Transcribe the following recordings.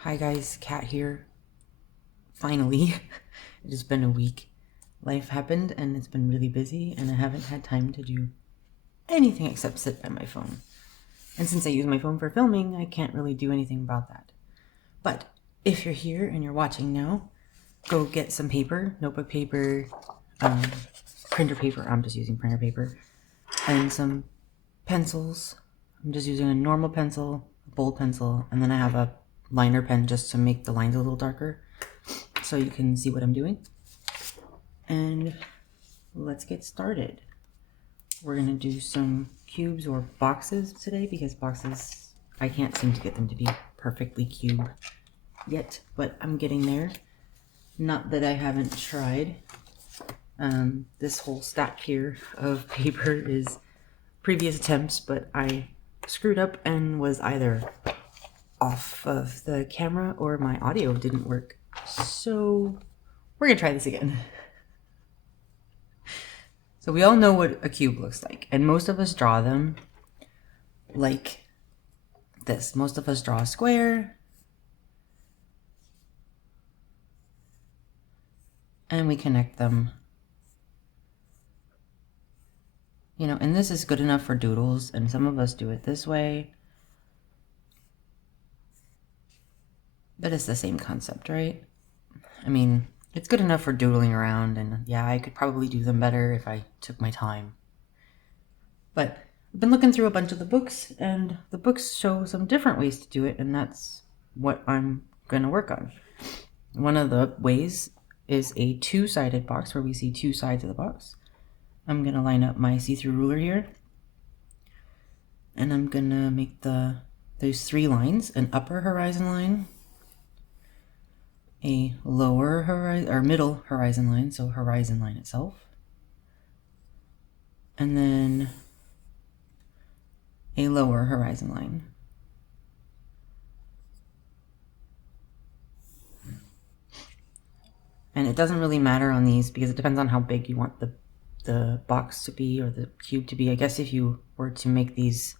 Hi guys, Kat here. Finally, it has been a week. Life happened and it's been really busy and I haven't had time to do anything except sit by my phone. And since I use my phone for filming, I can't really do anything about that. But if you're here and you're watching now, go get some paper, notebook paper, printer paper. I'm just using printer paper, and some pencils. I'm just using a normal pencil, a bold pencil, and then I have a liner pen just to make the lines a little darker so you can see what I'm doing. And let's get started. We're gonna do some cubes or boxes today because boxes, I can't seem to get them to be perfectly cube yet, but I'm getting there. Not that I haven't tried. This whole stack here of paper is previous attempts, but I screwed up and was either off of the camera or my audio didn't work. So we're gonna try this again. So we all know what a cube looks like, and most of us draw them like this. Most of us draw a square, and we connect them. You know, and this is good enough for doodles, and some of us do it this way. But it's the same concept, right? I mean, it's good enough for doodling around, and yeah, I could probably do them better if I took my time. But I've been looking through a bunch of the books, and the books show some different ways to do it, and that's what I'm going to work on. One of the ways is a two-sided box where we see two sides of the box. I'm going to line up my see-through ruler here, and I'm going to make those three lines: an upper horizon line, a lower horizon or middle horizon line, so horizon line itself, and then a lower horizon line. And it doesn't really matter on these because it depends on how big you want the box to be or the cube to be. I guess if you were to make these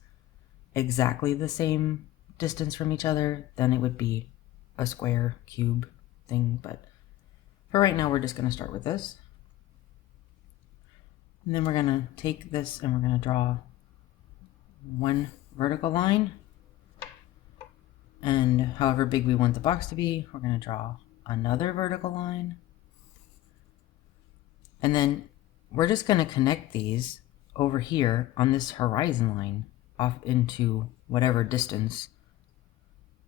exactly the same distance from each other, then it would be a square cube thing. But for right now, we're just going to start with this. And then we're going to take this and we're going to draw one vertical line. And however big we want the box to be, we're going to draw another vertical line. And then we're just going to connect these over here on this horizon line off into whatever distance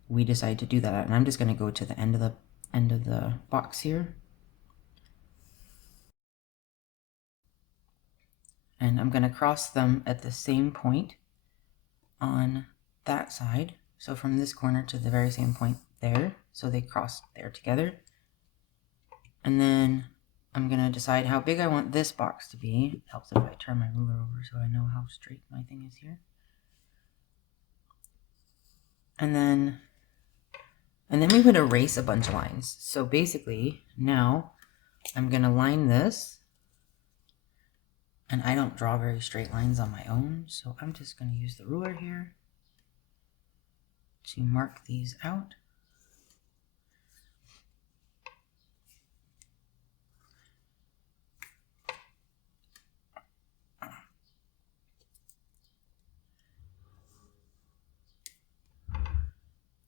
we decide to do that at. And I'm just going to go to the end of the box here. And I'm going to cross them at the same point on that side. So from this corner to the very same point there. So they cross there together. And then I'm going to decide how big I want this box to be. It helps if I turn my ruler over so I know how straight my thing is here. And then we would erase a bunch of lines. So basically, now I'm going to line this. And I don't draw very straight lines on my own, so I'm just going to use the ruler here to mark these out.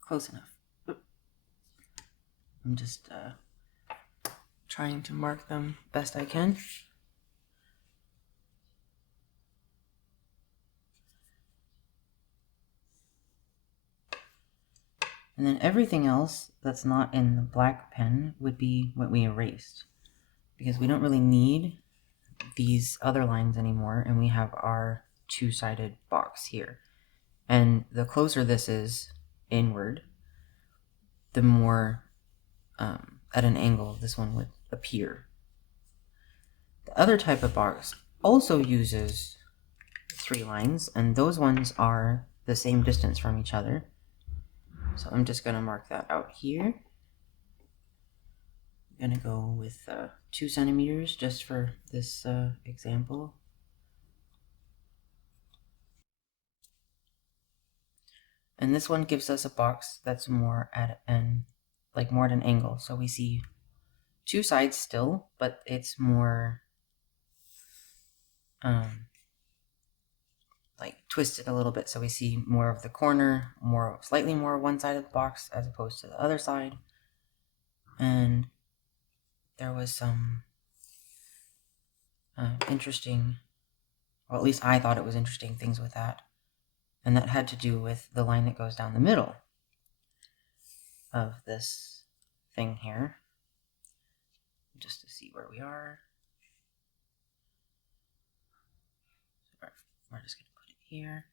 Close enough. I'm just trying to mark them best I can. And then everything else that's not in the black pen would be what we erased, because we don't really need these other lines anymore, and we have our two-sided box here. And the closer this is inward, the more at an angle this one would appear. The other type of box also uses three lines, and those ones are the same distance from each other. So I'm just going to mark that out here. I'm going to go with 2 centimeters just for this example. And this one gives us a box that's more at an angle. So we see two sides still, but it's more like twisted a little bit. So we see more of the corner, slightly more one side of the box as opposed to the other side. And there was some interesting, or at least I thought it was interesting, things with that. And that had to do with the line that goes down the middle of this thing here. Just to see where we are. We're just going to put it here.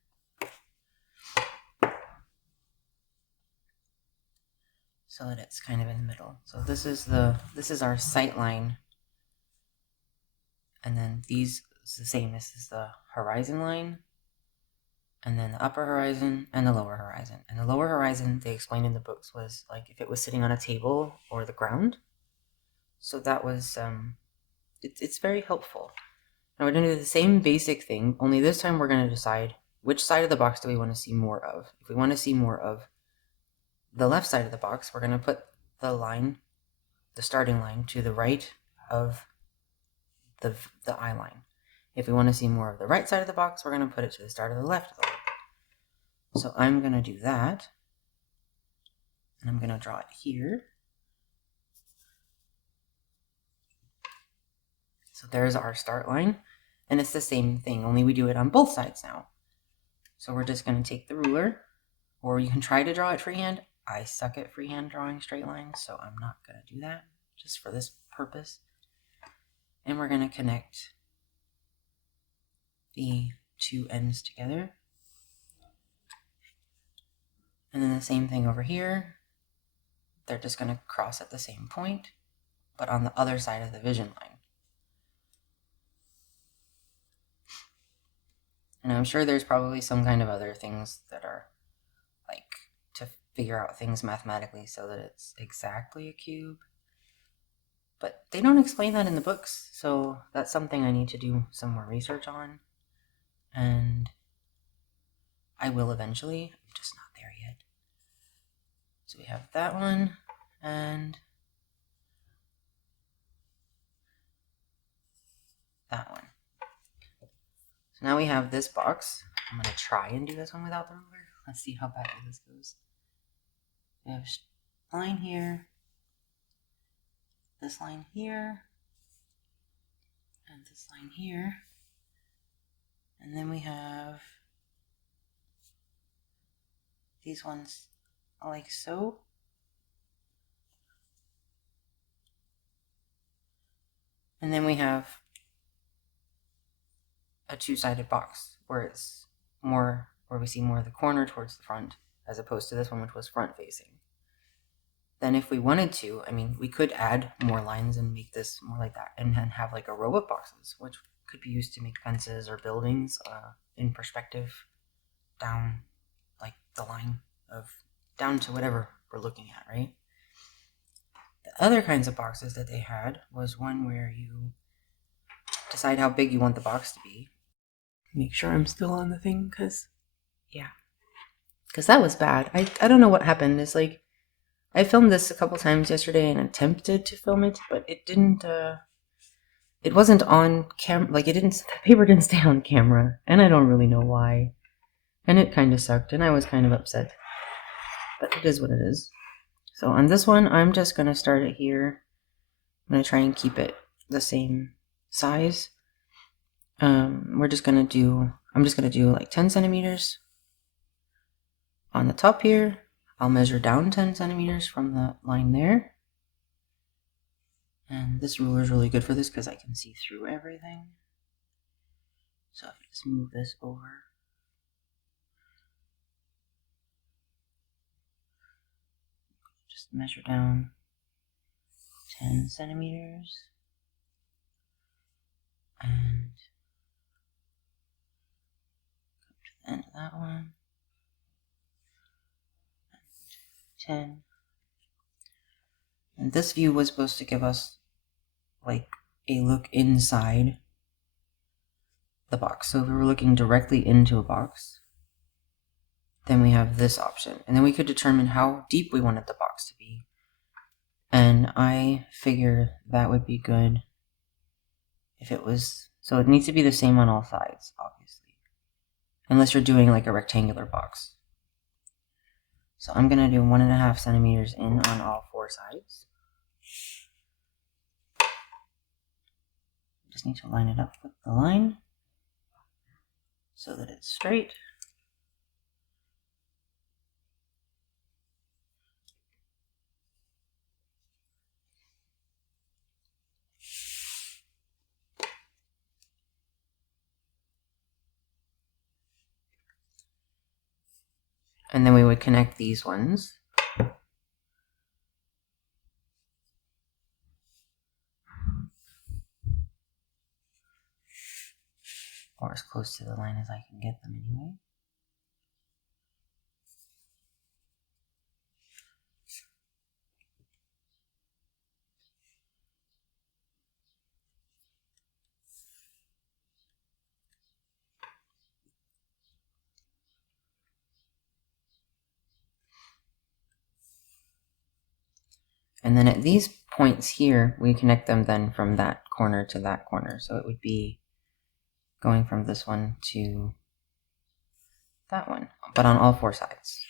So that it's kind of in the middle. So this is our sight line. And then these is the same. This is the horizon line. And then the upper horizon and the lower horizon. And the lower horizon, they explained in the books, was like if it was sitting on a table or the ground. So that was it's very helpful. Now we're going to do the same basic thing, only this time we're going to decide which side of the box do we want to see more of. If we want to see more of the left side of the box, we're going to put the line, the starting line, to the right of the eye line. If we want to see more of the right side of the box, we're going to put it to the start of the left of the line. So I'm going to do that, and I'm going to draw it here. So there's our start line, and it's the same thing, only we do it on both sides now. So we're just going to take the ruler, or you can try to draw it freehand. I suck at freehand drawing straight lines, so I'm not going to do that just for this purpose. And we're going to connect the two ends together. And then the same thing over here. They're just going to cross at the same point, but on the other side of the vision line. And I'm sure there's probably some kind of other things that are like to figure out things mathematically so that it's exactly a cube. But they don't explain that in the books, so that's something I need to do some more research on. And I will eventually. I'm just not there yet. So we have that one, and that one. So now we have this box. I'm going to try and do this one without the ruler. Let's see how badly this goes. We have a line here, this line here, and this line here. And then we have these ones like so. And then we have a two-sided box where we see more of the corner towards the front as opposed to this one, which was front facing. Then if we wanted to, I mean, we could add more lines and make this more like that, and then have like a row of boxes, which could be used to make fences or buildings in perspective down like the line of down to whatever we're looking at, right? The other kinds of boxes that they had was one where you decide how big you want the box to be. Make sure I'm still on the thing, because that was bad. I don't know what happened. It's like I filmed this a couple times yesterday and attempted to film it, but it didn't it wasn't on cam, like the paper didn't stay on camera, and I don't really know why. And it kind of sucked, and I was kind of upset. But it is what it is. So on this one, I'm just going to start it here. I'm going to try and keep it the same size. I'm just going to do like 10 centimeters on the top here. I'll measure down 10 centimeters from the line there. And this ruler is really good for this because I can see through everything. So if I just move this over. Just measure down 10 centimeters. And go to the end of that one. 10. And this view was supposed to give us like a look inside the box. So if we were looking directly into a box, then we have this option. And then we could determine how deep we wanted the box to be. And I figure that would be good if it was, so it needs to be the same on all sides, obviously. Unless you're doing like a rectangular box. So I'm gonna do 1.5 centimeters in on all 4 sides. Just need to line it up with the line so that it's straight. And then we would connect these ones. Or as close to the line as I can get them anyway. And then at these points here, we connect them then from that corner to that corner. So it would be going from this one to that one, but on all 4 sides.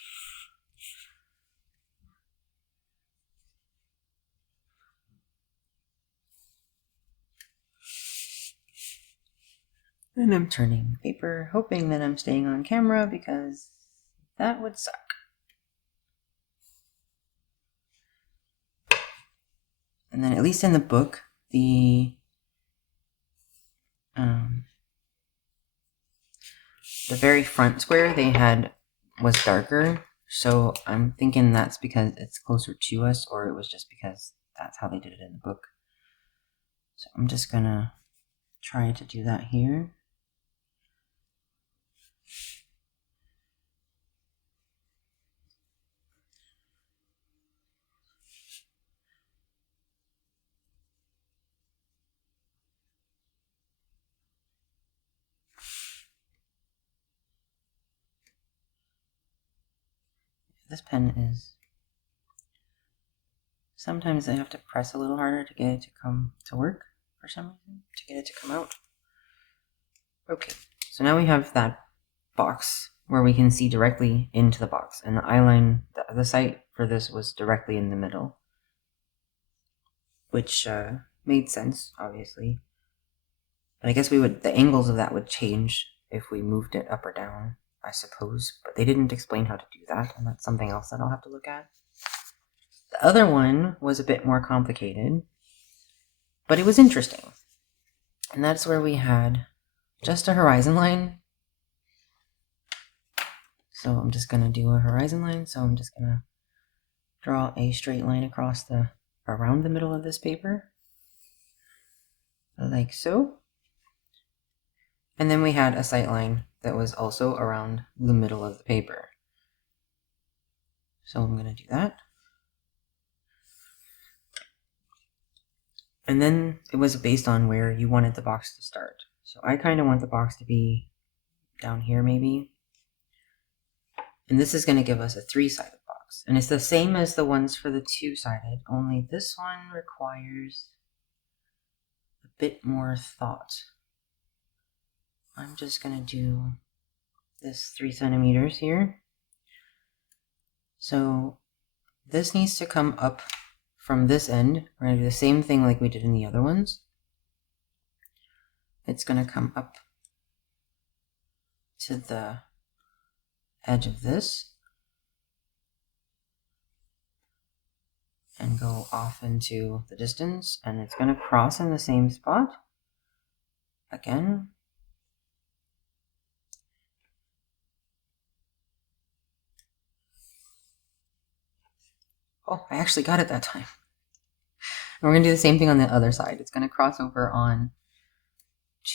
And I'm turning paper, hoping that I'm staying on camera because that would suck. And then at least in the book, the very front square they had was darker. So I'm thinking that's because it's closer to us, or it was just because that's how they did it in the book. So I'm just gonna try to do that here. This pen is, sometimes I have to press a little harder to get it to come to work for some reason, to get it to come out. Okay, so now we have that box where we can see directly into the box, and the eyeline, the site for this was directly in the middle, which made sense, obviously. But I guess the angles of that would change if we moved it up or down, I suppose, but they didn't explain how to do that, and that's something else that I'll have to look at. The other one was a bit more complicated, but it was interesting. And that's where we had just a horizon line. So I'm just going to do a horizon line. So I'm just going to draw a straight line across around the middle of this paper, like so. And then we had a sight line that was also around the middle of the paper. So I'm going to do that. And then it was based on where you wanted the box to start. So I kind of want the box to be down here maybe. And this is going to give us a 3-sided box. And it's the same as the ones for the 2-sided, only this one requires a bit more thought. I'm just going to do this 3 centimeters here. So this needs to come up from this end. We're going to do the same thing like we did in the other ones. It's going to come up to the edge of this and go off into the distance, and it's going to cross in the same spot again. Oh, I actually got it that time. And we're going to do the same thing on the other side. It's going to cross over on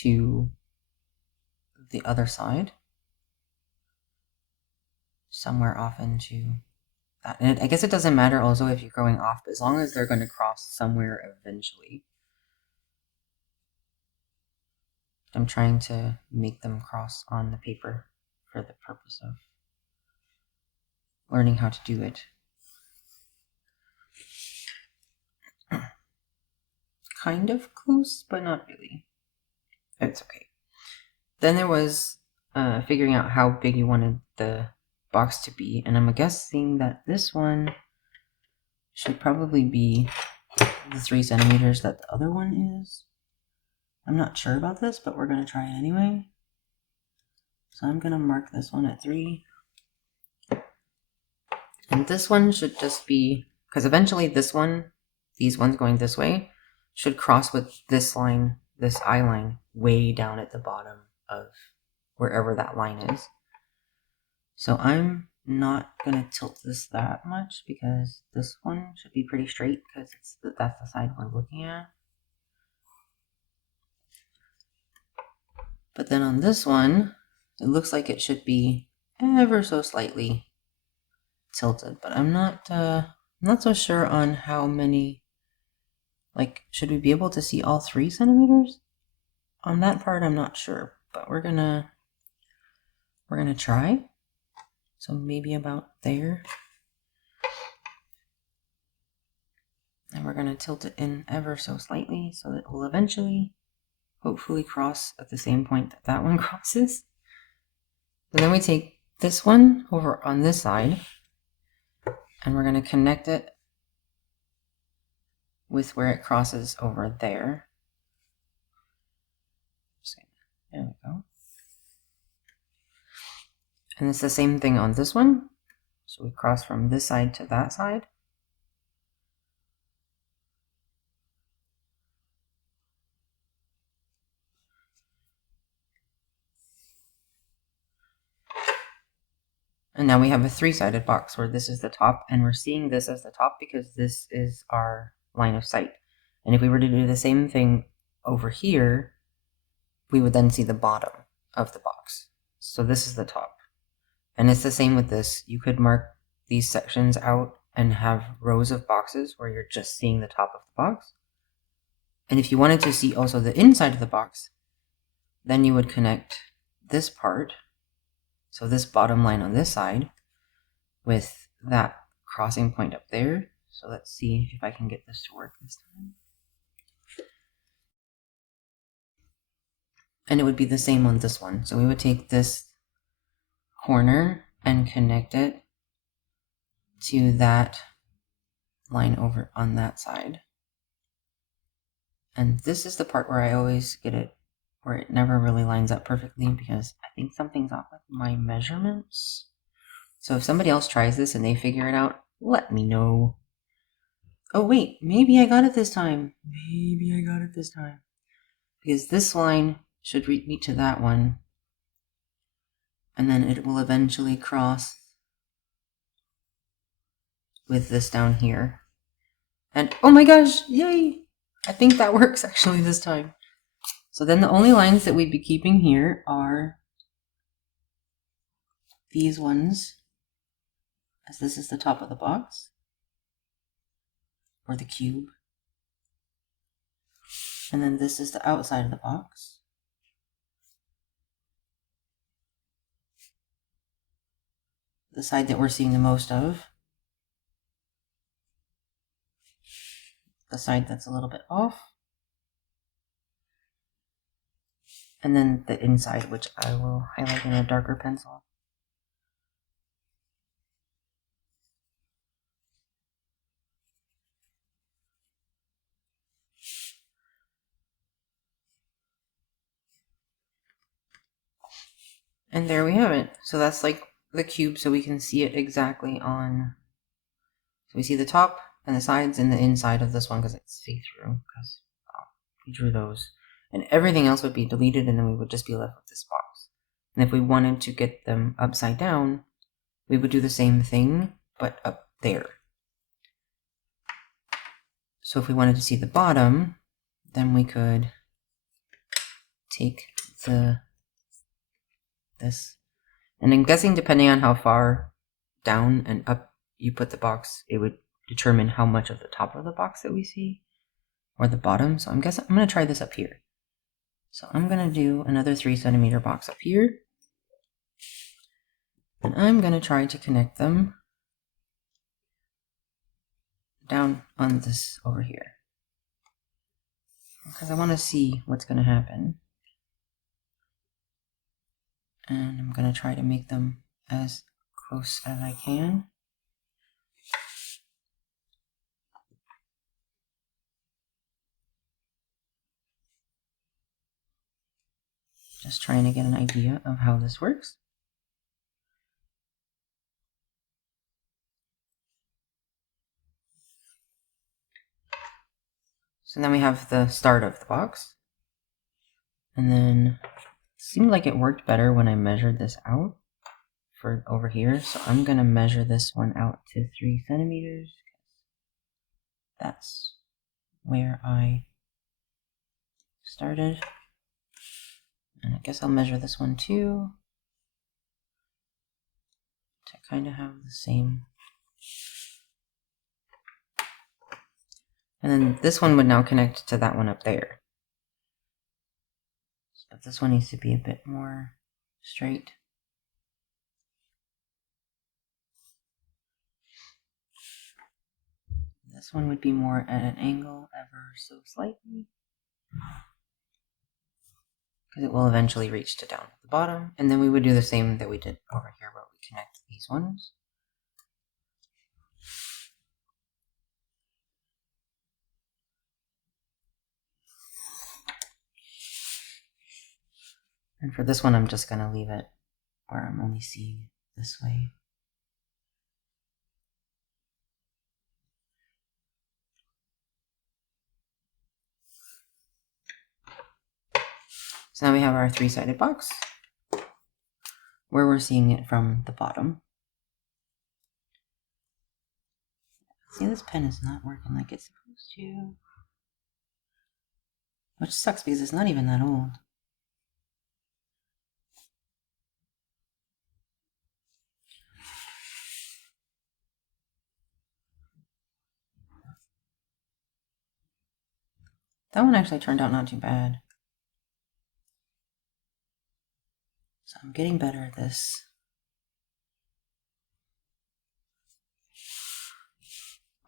to the other side, somewhere off into that. And I guess it doesn't matter also if you're going off, as long as they're going to cross somewhere eventually. I'm trying to make them cross on the paper for the purpose of learning how to do it. Kind of close, but not really. It's okay. Then there was figuring out how big you wanted the box to be, and I'm guessing that this one should probably be the 3 centimeters that the other one is. I'm not sure about this, but we're going to try it anyway. So I'm going to mark this one at 3. And this one should just be, because eventually this one, these ones going this way, should cross with this line, this eye line, way down at the bottom of wherever that line is. So I'm not going to tilt this that much because this one should be pretty straight because that's the side we're looking at. But then on this one, it looks like it should be ever so slightly tilted, but I'm not so sure on how many. Like, should we be able to see all 3 centimeters? On that part, I'm not sure, but we're gonna try. So maybe about there. And we're gonna tilt it in ever so slightly so that it will eventually, hopefully, cross at the same point that that one crosses. And then we take this one over on this side, and we're gonna connect it with where it crosses over there. There we go. And it's the same thing on this one. So we cross from this side to that side. And now we have a 3-sided box where this is the top, and we're seeing this as the top because this is our line of sight. And if we were to do the same thing over here, we would then see the bottom of the box. So this is the top. And it's the same with this. You could mark these sections out and have rows of boxes where you're just seeing the top of the box. And if you wanted to see also the inside of the box, then you would connect this part, so this bottom line on this side, with that crossing point up there. So let's see if I can get this to work this time. And it would be the same on this one. So we would take this corner and connect it to that line over on that side. And this is the part where I always get it, where it never really lines up perfectly because I think something's off with my measurements. So if somebody else tries this and they figure it out, let me know. Oh wait, maybe I got it this time. Maybe I got it this time. Because this line should meet to that one. And then it will eventually cross with this down here. And oh my gosh, yay! I think that works actually this time. So then the only lines that we'd be keeping here are these ones, as this is the top of the box, or the cube. And then this is the outside of the box. The side that we're seeing the most of. The side that's a little bit off. And then the inside, which I will highlight in a darker pencil. And there we have it. So that's like the cube, so we can see it exactly on. So we see the top and the sides and the inside of this one because it's see-through, because we drew those. And everything else would be deleted, and then we would just be left with this box. And if we wanted to get them upside down, we would do the same thing, but up there. So if we wanted to see the bottom, then we could take this. And I'm guessing depending on how far down and up you put the box, it would determine how much of the top of the box that we see, or the bottom. So I'm going to try this up here. So I'm going to do another 3 centimeter box up here. And I'm going to try to connect them down on this over here, because I want to see what's going to happen. And I'm going to try to make them as close as I can. Just trying to get an idea of how this works. So then we have the start of the box. And then it seemed like it worked better when I measured this out for over here. So I'm going to measure this one out to 3 centimeters. That's where I started. And I guess I'll measure this one too, to kind of have the same. And then this one would now connect to that one up there. So this one needs to be a bit more straight. This one would be more at an angle ever so slightly, because it will eventually reach to down at the bottom. And then we would do the same that we did over here where we connect these ones. And for this one, I'm just going to leave it where I'm only seeing it this way. So now we have our 3-sided box, where we're seeing it from the bottom. See, this pen is not working like it's supposed to. Which sucks because it's not even that old. That one actually turned out not too bad. So I'm getting better at this.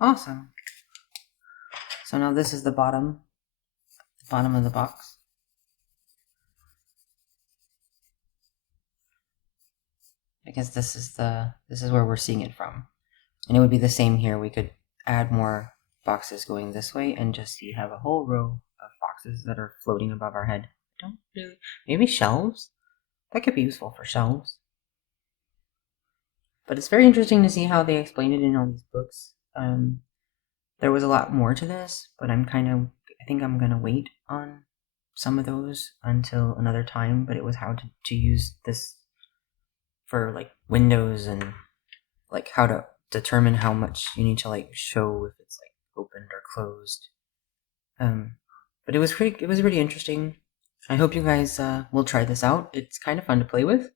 Awesome. So now this is the bottom of the box. Because this is where we're seeing it from. And it would be the same here. We could add more boxes going this way and just see have a whole row of boxes that are floating above our head. Don't really. Maybe shelves? That could be useful for shelves. But it's very interesting to see how they explain it in all these books. There was a lot more to this, but I think I'm gonna wait on some of those until another time. But it was how to use this for like windows and like how to determine how much you need to like show if it's like opened or closed. But it was really interesting. I hope you guys will try this out. It's kind of fun to play with.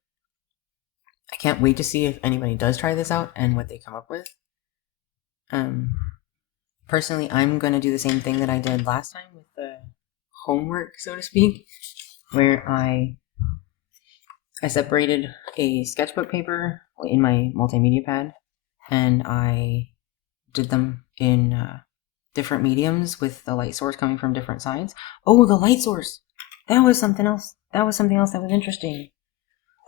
I can't wait to see if anybody does try this out and what they come up with. Personally, I'm going to do the same thing that I did last time with the homework, so to speak, where I separated a sketchbook paper in my multimedia pad, and I did them in different mediums with the light source coming from different sides. Oh, the light source! That was something else. That was interesting.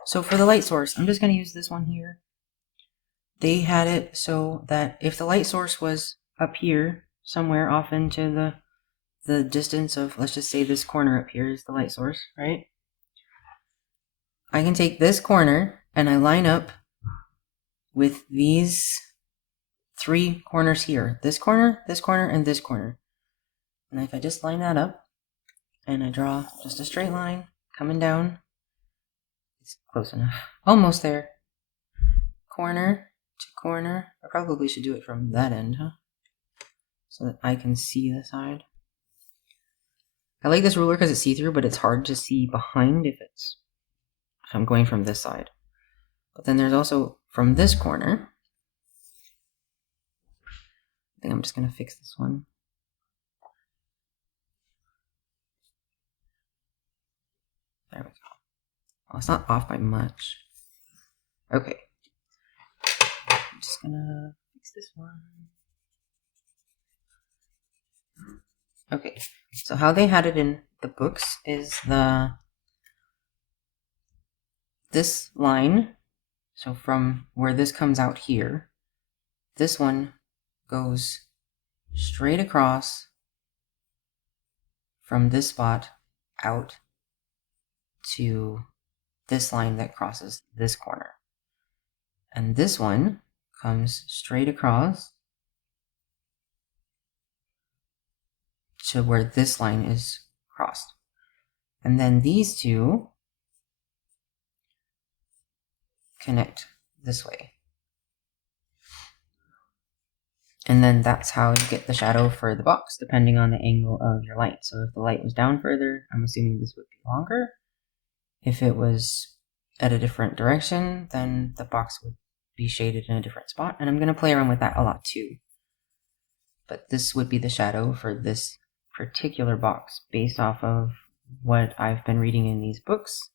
So for the light source, I'm just going to use this one here. They had it so that if the light source was up here, somewhere off into the distance of, let's just say this corner up here is the light source, right? I can take this corner and I line up with these 3 corners here. This corner, and this corner. And if I just line that up and I draw just a straight line coming down, it's close enough. Almost there. Corner to corner. I probably should do it from that end, huh? So that I can see the side. I like this ruler because it's see-through, but it's hard to see behind if I'm going from this side. But then there's also from this corner. I think I'm just going to fix this one. There we go. Oh, it's not off by much. Okay. I'm just going to fix this one. Okay, so how they had it in the books is this line, so from where this comes out here, this one goes straight across from this spot out to this line that crosses this corner. And this one comes straight across to where this line is crossed. And then these two connect this way. And then that's how you get the shadow for the box, depending on the angle of your light. So if the light was down further, I'm assuming this would be longer. If it was at a different direction, then the box would be shaded in a different spot. And I'm going to play around with that a lot too. But this would be the shadow for this particular box based off of what I've been reading in these books.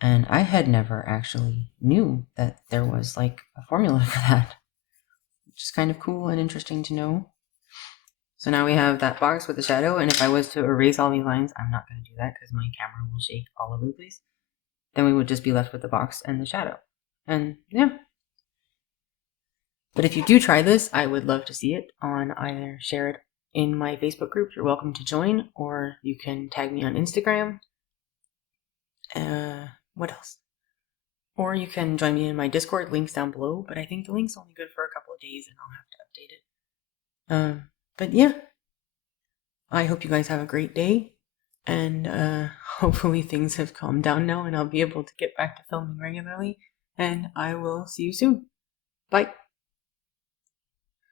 And I had never actually knew that there was like a formula for that, which is kind of cool and interesting to know. So now we have that box with the shadow, and if I was to erase all these lines, I'm not going to do that because my camera will shake all over the place. Then we would just be left with the box and the shadow. And yeah. But if you do try this, I would love to see it on either share it in my Facebook group, you're welcome to join, or you can tag me on Instagram. What else? Or you can join me in my Discord, links down below, but I think the link's only good for a couple of days and I'll have to update it. But yeah, I hope you guys have a great day, and hopefully things have calmed down now and I'll be able to get back to filming regularly, and I will see you soon. Bye.